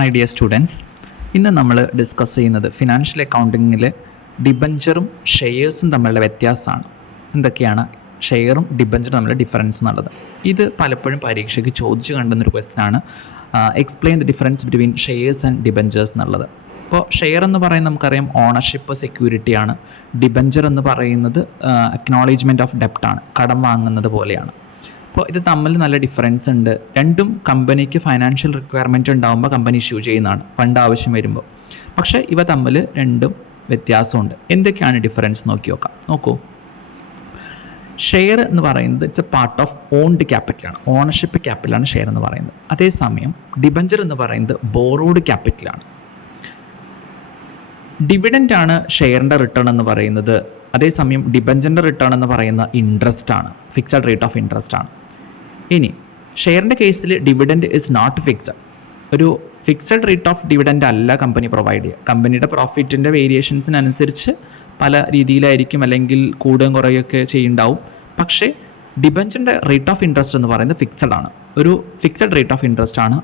Hi dear students, ഇന്ന് നമ്മൾ discuss ചെയ്യുന്നത് ഫിനാൻഷ്യൽ അക്കൗണ്ടിങ്ങിൽ ഡിബഞ്ചറും ഷെയർസും തമ്മിലുള്ള വ്യത്യാസമാണ്. എന്തൊക്കെയാണ് ഷെയറും ഡിബഞ്ചറും തമ്മിലുള്ള ഡിഫറൻസ് എന്നുള്ളത്? ഇത് പലപ്പോഴും പരീക്ഷയ്ക്ക് ചോദിച്ചു കണ്ടുന്നൊരു ക്വസ്റ്റ്യനാണ്. Explain the difference between shares and debentures എന്നുള്ളത്. ഇപ്പോൾ ഷെയർ എന്ന് പറയുന്നത് നമുക്കറിയാം ഓണർഷിപ്പ് സെക്യൂരിറ്റിയാണ്. ഡിബഞ്ചർ എന്ന് പറയുന്നത് അക്നോളേജ്മെൻറ്റ് ഓഫ് ഡെപ്റ്റാണ്, കടം വാങ്ങുന്നത് പോലെയാണ്. അപ്പോൾ ഇത് തമ്മിൽ നല്ല ഡിഫറൻസ് ഉണ്ട്. രണ്ടും കമ്പനിക്ക് ഫൈനാൻഷ്യൽ റിക്വയർമെൻറ്റ് ഉണ്ടാകുമ്പോൾ കമ്പനി ഇഷ്യൂ ചെയ്യുന്നതാണ് ഫണ്ട് ആവശ്യം വരുമ്പോൾ. പക്ഷേ ഇവ തമ്മിൽ രണ്ടും വ്യത്യാസമുണ്ട്. എന്തൊക്കെയാണ് ഡിഫറൻസ് നോക്കൂ. ഷെയർ എന്ന് പറയുന്നത് it's a part of owned ക്യാപിറ്റലാണ്, ഓണർഷിപ്പ് ക്യാപിറ്റലാണ് ഷെയർ എന്ന് പറയുന്നത്. അതേസമയം ഡിബഞ്ചർ എന്ന് പറയുന്നത് ബോറോഡ് ക്യാപിറ്റലാണ്. ഡിവിഡൻ്റ് ആണ് ഷെയറിൻ്റെ റിട്ടേൺ എന്ന് പറയുന്നത്. അതേസമയം ഡിബഞ്ചറിൻ്റെ റിട്ടേൺ എന്ന് പറയുന്ന ഇൻട്രസ്റ്റ് ആണ്, ഫിക്സഡ് റേറ്റ് ഓഫ് ഇൻട്രസ്റ്റ് ആണ്. ഇനി ഷെയറിൻ്റെ കേസിൽ ഡിവിഡൻഡ് ഇസ് നോട്ട് ഫിക്സഡ്. ഒരു ഫിക്സഡ് റേറ്റ് ഓഫ് ഡിവിഡൻഡ് അല്ല കമ്പനി പ്രൊവൈഡ് ചെയ്യുക. കമ്പനിയുടെ പ്രോഫിറ്റിൻ്റെ വേരിയേഷൻസിനനുസരിച്ച് പല രീതിയിലായിരിക്കും, അല്ലെങ്കിൽ കൂടുകയും കുറയുകയൊക്കെ ചെയ്യുന്നുണ്ടാവും. പക്ഷേ ഡിബഞ്ചറിൻ്റെ റേറ്റ് ഓഫ് ഇൻട്രസ്റ്റ് എന്ന് പറയുന്നത് ഫിക്സഡ് ആണ്. ഒരു ഫിക്സഡ് റേറ്റ് ഓഫ് ഇൻട്രസ്റ്റ് ആണ്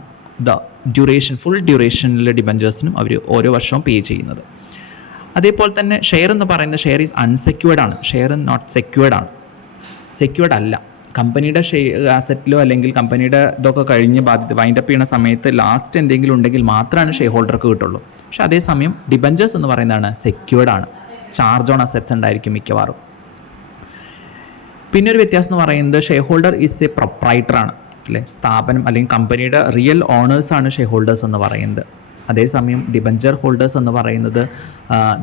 ഫുൾ ഡ്യൂറേഷനിലെ ഡിബഞ്ചേഴ്സിനും അവർ ഓരോ വർഷവും പേ ചെയ്യുന്നത്. അതേപോലെ തന്നെ ഷെയർ എന്ന് പറയുന്നത് ഷെയർ ഈസ് അൺസെക്യൂർഡ് ആണ്, ഷെയർ നോട്ട് സെക്യൂർഡ് ആണ്, സെക്യൂർഡ് അല്ല. കമ്പനിയുടെ അസറ്റിലോ അല്ലെങ്കിൽ കമ്പനിയുടെ ഇതൊക്കെ കഴിഞ്ഞ് വൈൻഡപ്പ് ചെയ്യുന്ന സമയത്ത് ലാസ്റ്റ് എന്തെങ്കിലും ഉണ്ടെങ്കിൽ മാത്രമാണ് ഷെയർ ഹോൾഡർക്ക് കിട്ടുള്ളൂ. പക്ഷേ അതേസമയം ഡിബഞ്ചേഴ്സ് എന്ന് പറയുന്നതാണ് സെക്യൂർഡ് ആണ്, ചാർജ് ഓൺ അസറ്റ്സ് ഉണ്ടായിരിക്കും മിക്കവാറും. പിന്നെ ഒരു വ്യത്യാസം എന്ന് പറയുന്നത് share holder is A proprietor ആണ്, അല്ലേ? സ്ഥാപനം അല്ലെങ്കിൽ കമ്പനിയുടെ റിയൽ ഓണേഴ്സാണ് ഷെയർ ഹോൾഡേഴ്സ് എന്ന് പറയുന്നത്. അതേസമയം ഡിബഞ്ചർ ഹോൾഡേഴ്സ് എന്ന് പറയുന്നത്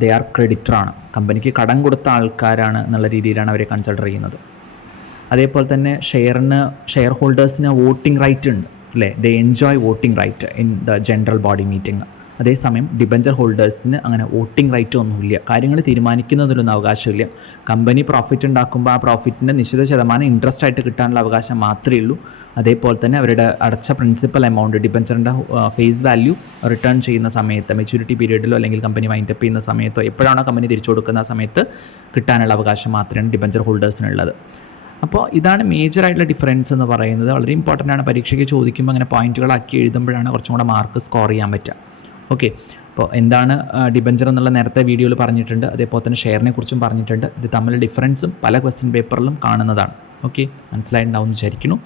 ദേ ആർ ക്രെഡിറ്ററാണ്, കമ്പനിക്ക് കടം കൊടുത്ത ആൾക്കാരാണ് എന്നുള്ള രീതിയിലാണ് അവരെ കൺസിഡർ ചെയ്യുന്നത്. അതേപോലെ തന്നെ ഷെയർ ഹോൾഡേഴ്സിന് വോട്ടിംഗ് റൈറ്റ് ഉണ്ട്, അല്ലേ? They enjoy voting right in the general body meeting. അതേസമയം ഡിബഞ്ചർ ഹോൾഡേഴ്സിന് അങ്ങനെ വോട്ടിംഗ് റൈറ്റ് ഒന്നുമില്ല, കാര്യങ്ങൾ തീരുമാനിക്കുന്നതിലൊന്നും അവകാശമില്ല. കമ്പനി പ്രോഫിറ്റ് ഉണ്ടാക്കുമ്പോൾ ആ പ്രോഫിറ്റിൻ്റെ നിശ്ചിത ശതമാനം ഇൻട്രസ്റ്റ് ആയിട്ട് കിട്ടാനുള്ള അവകാശം മാത്രമേ ഉള്ളൂ. അതേപോലെ തന്നെ അവരുടെ അടച്ച പ്രിൻസിപ്പൽ എമൗണ്ട് ഡിബഞ്ചറിൻ്റെ ഫേസ് വാല്യൂ റിട്ടേൺ ചെയ്യുന്ന സമയത്ത്, മെച്യൂരിറ്റി പീരീഡിലോ അല്ലെങ്കിൽ കമ്പനി വൈൻഡപ്പ് ചെയ്യുന്ന സമയത്തോ എപ്പോഴാണോ കമ്പനി തിരിച്ചു കൊടുക്കുന്ന സമയത്ത് കിട്ടാനുള്ള അവകാശം മാത്രമാണ് ഡിബഞ്ചർ ഹോൾഡേഴ്സിനുള്ളത്. അപ്പോൾ ഇതാണ് മേജറായിട്ടുള്ള ഡിഫറൻസ് എന്ന് പറയുന്നത്. വളരെ ഇമ്പോർട്ടൻ്റ് ആണ്. പരീക്ഷയ്ക്ക് ചോദിക്കുമ്പോൾ അങ്ങനെ പോയിന്റുകളാക്കി എഴുതുമ്പോഴാണ് കുറച്ചും കൂടെ മാർക്ക് സ്കോർ ചെയ്യാൻ പറ്റുക. ഓക്കെ, അപ്പോൾ എന്താണ് ഡിബഞ്ചർ എന്നുള്ള നേരത്തെ വീഡിയോയിൽ പറഞ്ഞിട്ടുണ്ട്. അതേപോലെ തന്നെ ഷെയറിനെ കുറിച്ചും പറഞ്ഞിട്ടുണ്ട്. ഇത് തമ്മിലുള്ള ഡിഫറൻസും പല ക്വസ്റ്റ്യൻ പേപ്പറിലും കാണുന്നതാണ്. ഓക്കെ, മനസ്സിലായിട്ടുണ്ടാവും എന്ന് വിചാരിക്കുന്നു.